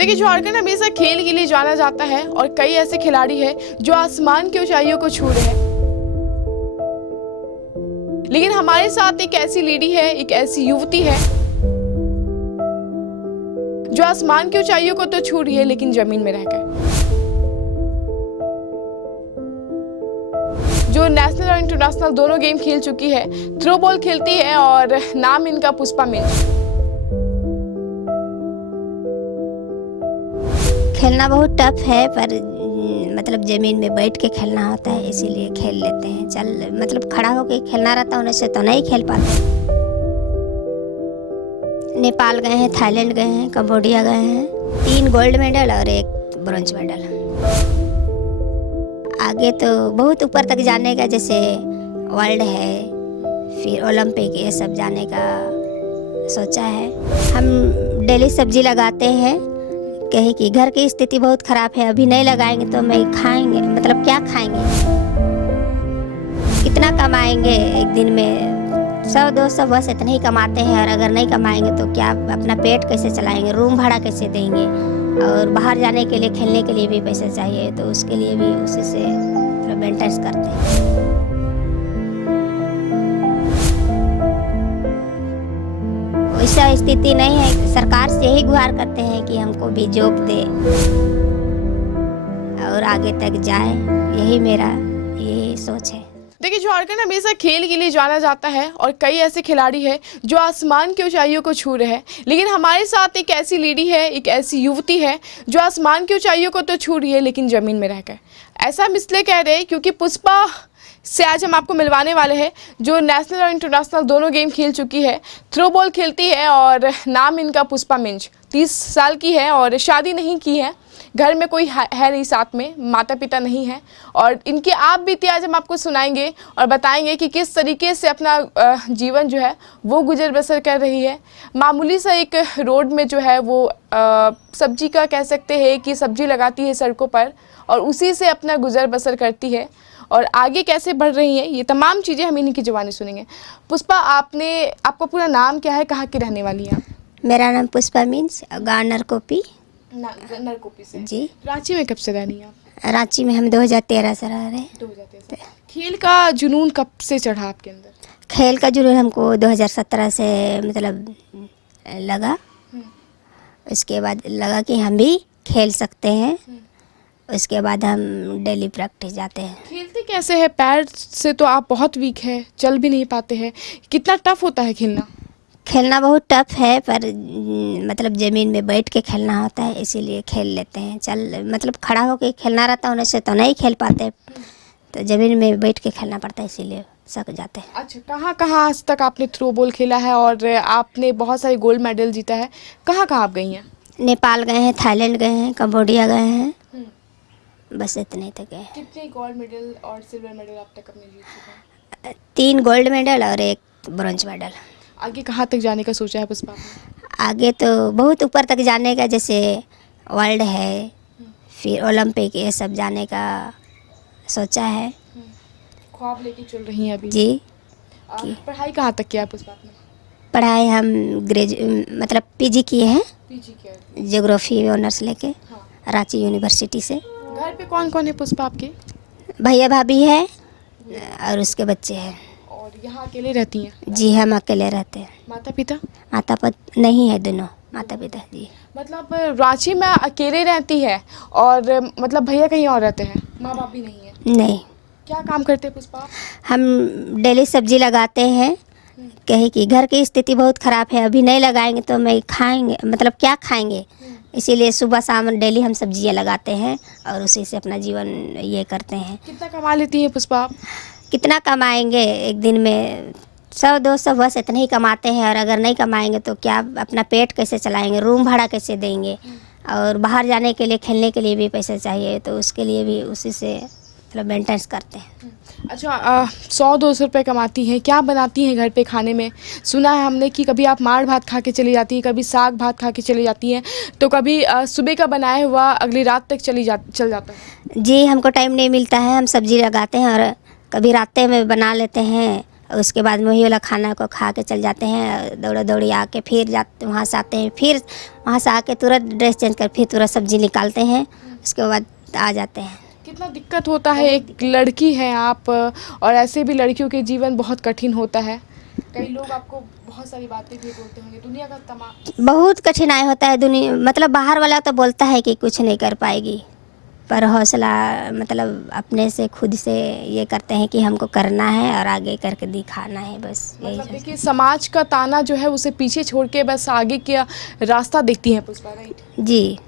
देखिए, झारखंड हमेशा खेल के लिए जाना जाता है और कई ऐसे खिलाड़ी हैं जो आसमान की ऊंचाइयों को छू रहे हैं। लेकिन हमारे साथ एक ऐसी लेडी है, एक ऐसी युवती है जो आसमान की ऊंचाइयों को तो छू रही है लेकिन जमीन में रह गए, जो नेशनल और इंटरनेशनल दोनों गेम खेल चुकी है, थ्रो बॉल खेलती है और नाम इनका पुष्पा मिंज। खेलना बहुत टफ है, पर मतलब ज़मीन में बैठ के खेलना होता है, इसीलिए खेल लेते हैं। मतलब खड़ा होके खेलना रहता है, उनसे तो नहीं खेल पाते। नेपाल गए हैं, थाईलैंड गए हैं, कंबोडिया गए हैं। 3 गोल्ड मेडल और 1 ब्रॉन्ज मेडल। आगे तो बहुत ऊपर तक जाने का, जैसे वर्ल्ड है, फिर ओलंपिक, ये सब जाने का सोचा है। हम डेली सब्जी लगाते हैं, कहे कि घर की स्थिति बहुत ख़राब है, अभी नहीं लगाएंगे तो मैं खाएंगे, मतलब क्या खाएंगे, कितना कमाएंगे एक दिन में। 100-200 बस इतने ही कमाते हैं, और अगर नहीं कमाएंगे तो क्या अपना पेट कैसे चलाएंगे, रूम भाड़ा कैसे देंगे, और बाहर जाने के लिए, खेलने के लिए भी पैसे चाहिए, तो उसके लिए भी उसी से मेंटेन करते हैं। वैसा स्थिति नहीं है, सरकार से यही गुहार करते हैं कि हमको भी जॉब दे और आगे तक जाए, यही मेरा यही सोच है। देखिए, झारखंड हमेशा खेल के लिए जाना जाता है और कई ऐसे खिलाड़ी हैं जो आसमान की ऊंचाइयों को छू रहे हैं। लेकिन हमारे साथ एक ऐसी लेडी है, एक ऐसी युवती है जो आसमान की ऊंचाइयों को तो छू रही है लेकिन ज़मीन में रह गए। ऐसा हम इसलिए कह रहे हैं क्योंकि पुष्पा से आज हम आपको मिलवाने वाले हैं, जो नेशनल और इंटरनेशनल दोनों गेम खेल चुकी है, थ्रो बॉल खेलती है और नाम इनका पुष्पा मिंज। 30 साल की है और शादी नहीं की है, घर में कोई है नहीं, साथ में माता पिता नहीं है, और इनकी आप बीती आज हम आपको सुनाएंगे और बताएंगे कि किस तरीके से अपना जीवन जो है वो गुजर बसर कर रही है। मामूली सा एक रोड में जो है वो सब्जी का कह सकते हैं कि सब्जी लगाती है सड़कों पर और उसी से अपना गुजर बसर करती है, और आगे कैसे बढ़ रही हैं ये तमाम चीज़ें हम इन्हीं की ज़ुबानी सुनेंगे। पुष्पा, आपका पूरा नाम क्या है, कहाँ की रहने वाली हैं आप? मेरा नाम पुष्पा मीन्स, गाँव नरकोपी। नरकोपी से जी। रांची में कब से रहनी है आप? रांची में हम 2013 से रह रहे हैं। 2013 से। खेल का जुनून कब से चढ़ा आपके अंदर? खेल का जुनून हमको 2017 से मतलब लगा। उसके बाद लगा कि हम भी खेल सकते हैं। उसके बाद हम डेली प्रैक्टिस जाते हैं। खेलते कैसे हैं? पैर से तो आप बहुत वीक है, चल भी नहीं पाते हैं। कितना टफ होता है खेलना? खेलना बहुत टफ है, पर मतलब ज़मीन में बैठ के खेलना होता है, इसीलिए खेल लेते हैं। मतलब खड़ा होके खेलना रहता है, उनसे तो नहीं खेल पाते, तो ज़मीन में बैठ के खेलना पड़ता है, इसीलिए सक जाते हैं। अच्छा, कहाँ कहाँ आज तक आपने थ्रो बॉल खेला है और आपने बहुत सारे गोल्ड मेडल जीता है? कहाँ कहाँ आप गई हैं? नेपाल गए हैं, थाईलैंड गए हैं, कंबोडिया गए हैं, बस इतने तक गए। कितने गोल्ड मेडल और सिल्वर मेडल आप तक अपने जीत चुके हैं? 3 गोल्ड मेडल और 1 ब्रॉन्ज मेडल। आगे कहाँ तक जाने का सोचा है पुष्पा आपने? आगे तो बहुत ऊपर तक जाने का, जैसे वर्ल्ड है, फिर ओलंपिक, ये सब जाने का सोचा है। ख्वाब लेके चल रही हैं अभी? जी। पढ़ाई कहाँ तक किया है पुष्पा आपने? पढ़ाई हम मतलब पीजी किए हैं, पीजी किया है। ज्योग्राफी में ऑनर्स लेके, हाँ। रांची यूनिवर्सिटी से। घर पे कौन कौन है पुष्पा आपके? भैया भाभी है और उसके बच्चे हैं। और यहाँ अकेले रहती हैं? जी, हम अकेले रहते हैं। माता पिता? माता पिता नहीं है, दोनों माता पिता। जी। मतलब रांची में अकेले रहती है और मतलब भैया कहीं और रहते हैं, माँ बाप भी नहीं है? नहीं। क्या काम करते हैं पुष्पा? हम डेली सब्जी लगाते हैं, कहे कि घर की स्थिति बहुत ख़राब है, अभी नहीं लगाएंगे तो मैं खाएंगे, मतलब क्या खाएंगे, इसीलिए सुबह शाम डेली हम सब्जियां लगाते हैं और उसी से अपना जीवन ये करते हैं। कितना कमा लेती हैं पुष्पा आप? कितना कमाएंगे एक दिन में, 100-200 बस इतने ही कमाते हैं, और अगर नहीं कमाएंगे तो क्या अपना पेट कैसे चलाएंगे, रूम भाड़ा कैसे देंगे, और बाहर जाने के लिए, खेलने के लिए भी पैसे चाहिए, तो उसके लिए भी उसी से मतलब मेंटेन करते हैं। अच्छा, 100-200 रुपये कमाती हैं, क्या बनाती हैं घर पे खाने में? सुना है हमने कि कभी आप माड़ भात खा के चली जाती हैं, कभी साग भात खा के चली जाती हैं, तो कभी सुबह का बनाया हुआ अगली रात तक चल जाता है। जी, हमको टाइम नहीं मिलता है, हम सब्जी लगाते हैं और कभी रात में बना लेते हैं उसके बाद में वही वाला खाना को खा के चल जाते हैं, दौड़ा दौड़ी आके फिर जाते वहाँ से आते हैं, फिर वहाँ से आके तुरंत ड्रेस चेंज कर फिर तुरंत सब्जी निकालते हैं, उसके बाद आ जाते हैं। कितना दिक्कत होता है, एक लड़की है आप, और ऐसे भी लड़कियों के जीवन बहुत कठिन होता है। कई लोग आपको बहुत सारी बातें भी बोलते होंगे, दुनिया का तमाम बहुत कठिनाई होता है। दुनिया मतलब बाहर वाला तो बोलता है कि कुछ नहीं कर पाएगी, पर हौसला मतलब अपने से खुद से ये करते हैं कि हमको करना है और आगे करके दिखाना है, बस यही मतलब सब। देखिए समाज का ताना जो है उसे पीछे छोड़ के बस आगे का रास्ता देखती हैं पुष्पा, राइट? जी,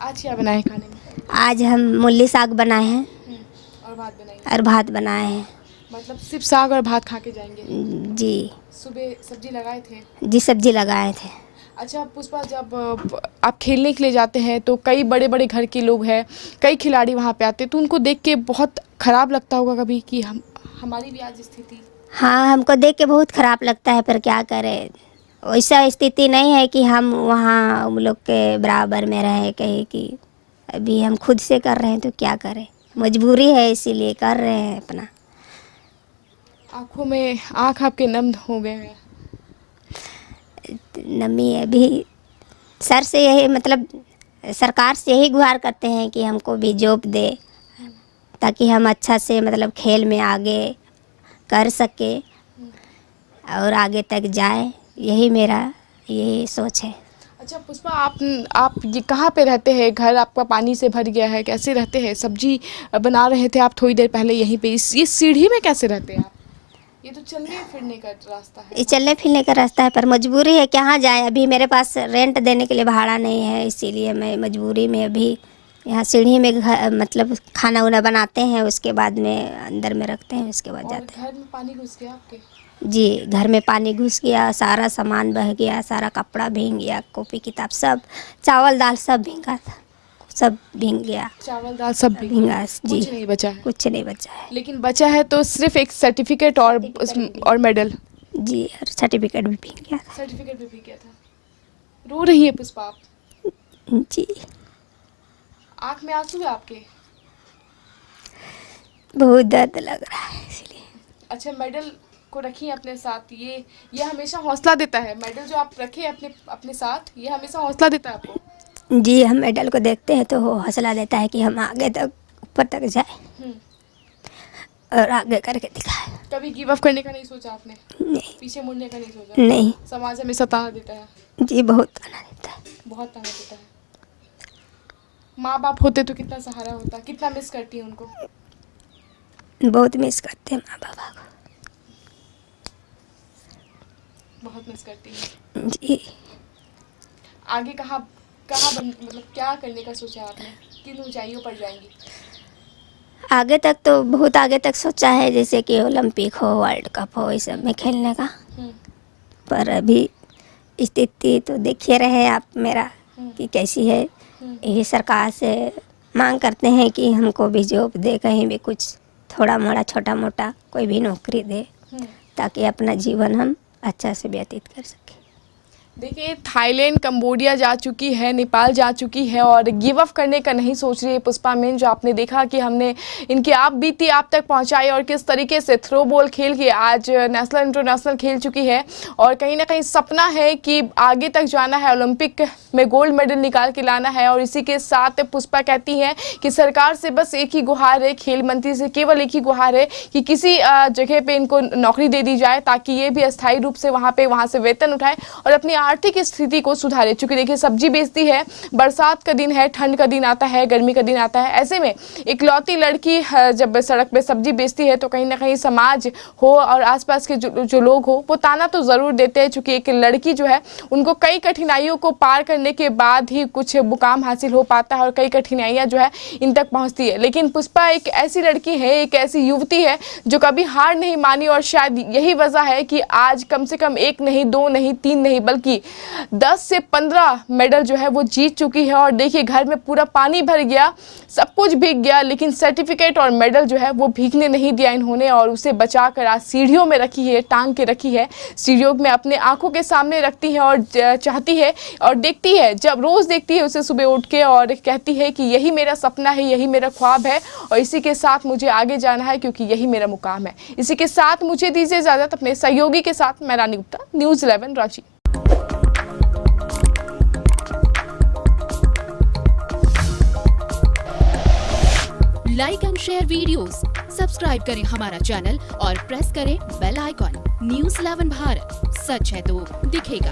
आज क्या बनाए खाने में? आज हम मूली साग बनाए हैं और भात बनाएंगे? और भात बनाए हैं। मतलब सिर्फ साग और भात खा के जाएंगे? जी सुबह सब्जी लगाए थे? जी, सब्जी लगाए थे। अच्छा पुष्पा, जब आप खेलने के लिए जाते हैं तो कई बड़े बड़े घर के लोग हैं, कई खिलाड़ी वहाँ पे आते हैं, तो उनको देख के बहुत ख़राब लगता होगा कभी कि हमारी भी आज स्थिति? हाँ, हमको देख के बहुत ख़राब लगता है, पर क्या करें, वैसा स्थिति नहीं है कि हम वहाँ उन लोग के बराबर में रहें कहीं कि अभी हम खुद से कर रहे हैं तो क्या करें, मजबूरी है इसीलिए कर रहे हैं अपना। आँखों में आँख आपके नम हो गए हैं? नमी अभी सर से यही मतलब सरकार से यही गुहार करते हैं कि हमको भी जॉब दे, ताकि हम अच्छा से मतलब खेल में आगे कर सके और आगे तक जाए, यही मेरा यही सोच है। अच्छा पुष्पा, आप ये कहाँ पे रहते हैं? घर आपका पानी से भर गया है, कैसे रहते हैं? सब्जी बना रहे थे आप थोड़ी देर पहले यहीं पे, ये सीढ़ी में कैसे रहते हैं आप? ये तो चलने फिरने का रास्ता है। ये चलने फिरने का रास्ता है, पर मजबूरी है, कहाँ जाए, अभी मेरे पास रेंट देने के लिए भाड़ा नहीं है, इसीलिए मैं मजबूरी में अभी यहाँ सीढ़ी में मतलब खाना उना बनाते हैं, उसके बाद में अंदर में रखते हैं, उसके बाद और जाते हैं। घर में पानी घुस गया आपके? जी, घर में पानी घुस गया, सारा सामान बह गया, सारा कपड़ा भीग गया, कॉपी किताब सब, चावल दाल सब भीगा था, सब भीग गया, चावल दाल सब भीगा। जी, कुछ नहीं बचा है? कुछ नहीं बचा है। लेकिन बचा है तो सिर्फ एक सर्टिफिकेट और मेडल। जी, और सर्टिफिकेट भी भीग गया था। सर्टिफिकेट भी गया था। रो रही है पुष्पा आप? जी, आँख में आंसू है आपके? बहुत दर्द लग रहा है इसलिए। अच्छा, मेडल को रखिए अपने साथ, ये हमेशा हौसला देता है। मेडल जो आप रखे अपने साथ, ये हमेशा हौसला देता है आपको? जी, हम मेडल को देखते हैं तो वो हौसला देता है कि हम आगे तक ऊपर तक जाए और आगे करके दिखाए। कभी गिव अप करने का नहीं सोचा आपने? नहीं, पीछे मुड़ने का नहीं सोचा? नहीं। समाज हमेशा ताना देता है? जी, बहुत ताना देता है। बहुत ताना देता है। माँ बाप होते तो कितना सहारा होता, कितना मिस करती हैं उनको? बहुत मिस करते हैं माँ बाबा को। बहुत मिस करती हैं। जी, आगे कहाँ मतलब क्या करने का सोचा है आपने? किन ऊंचाइयों पर जाएंगी? आगे तक तो बहुत आगे तक सोचा है, जैसे कि ओलंपिक हो, वर्ल्ड कप हो, इस सब में खेलने का, पर अभी स्थिति तो देखिए रहे आप मेरा कि कैसी है। यही सरकार से मांग करते हैं कि हमको भी जॉब दे, कहीं भी कुछ थोड़ा मोड़ा छोटा मोटा कोई भी नौकरी दे, ताकि अपना जीवन हम अच्छा से व्यतीत कर सकें। देखिए, थाईलैंड, कंबोडिया जा चुकी है, नेपाल जा चुकी है और गिव अप करने का नहीं सोच रही है पुष्पा मेन। जो आपने देखा कि हमने इनकी आप बीती आप तक पहुंचाई और किस तरीके से थ्रो बॉल खेल के आज नेशनल इंटरनेशनल खेल चुकी है और कहीं ना कहीं सपना है कि आगे तक जाना है, ओलंपिक में गोल्ड मेडल निकाल के लाना है। और इसी के साथ पुष्पा कहती हैं कि सरकार से बस एक ही गुहार है, खेल मंत्री से केवल एक ही गुहार है कि किसी जगह पे इनको नौकरी दे दी जाए, ताकि ये भी अस्थायी रूप से वहाँ से वेतन उठाए और अपनी आर्थिक स्थिति को सुधारे। चूंकि देखिए सब्जी बेचती है, बरसात का दिन है, ठंड का दिन आता है, गर्मी का दिन आता है, ऐसे में इकलौती लड़की जब सड़क पे सब्जी बेचती है तो कहीं ना कहीं समाज हो और आसपास के जो लोग हो वो ताना तो ज़रूर देते हैं। चूँकि एक लड़की जो है उनको कई कठिनाइयों को पार करने के बाद ही कुछ मुकाम हासिल हो पाता है और कई कठिनाइयाँ जो है इन तक पहुँचती है। लेकिन पुष्पा एक ऐसी लड़की है, एक ऐसी युवती है जो कभी हार नहीं मानी और शायद यही वजह है कि आज कम से कम 1 नहीं, 2 नहीं, 3 नहीं, बल्कि की 10 से 15 मेडल जो है वो जीत चुकी है। और देखिए घर में पूरा पानी भर गया, सब कुछ भीग गया, लेकिन सर्टिफिकेट और मेडल जो है वो भीगने नहीं दिया इन्होंने और उसे बचा कर आज सीढ़ियों में रखी है, टांग के रखी है, सीढ़ियों में अपने आंखों के सामने रखती है और चाहती है और देखती है, जब रोज़ देखती है उसे सुबह उठ के और कहती है कि यही मेरा सपना है, यही मेरा ख्वाब है और इसी के साथ मुझे आगे जाना है क्योंकि यही मेरा मुकाम है। इसी के साथ मुझे दीजिए इजाज़त अपने सहयोगी के साथ। मैं Rani Gupta, news 11 Ranchi. Like and share videos, subscribe करें हमारा चैनल और प्रेस करें बेल आइकॉन। न्यूज़ 11 भारत, सच है तो दिखेगा।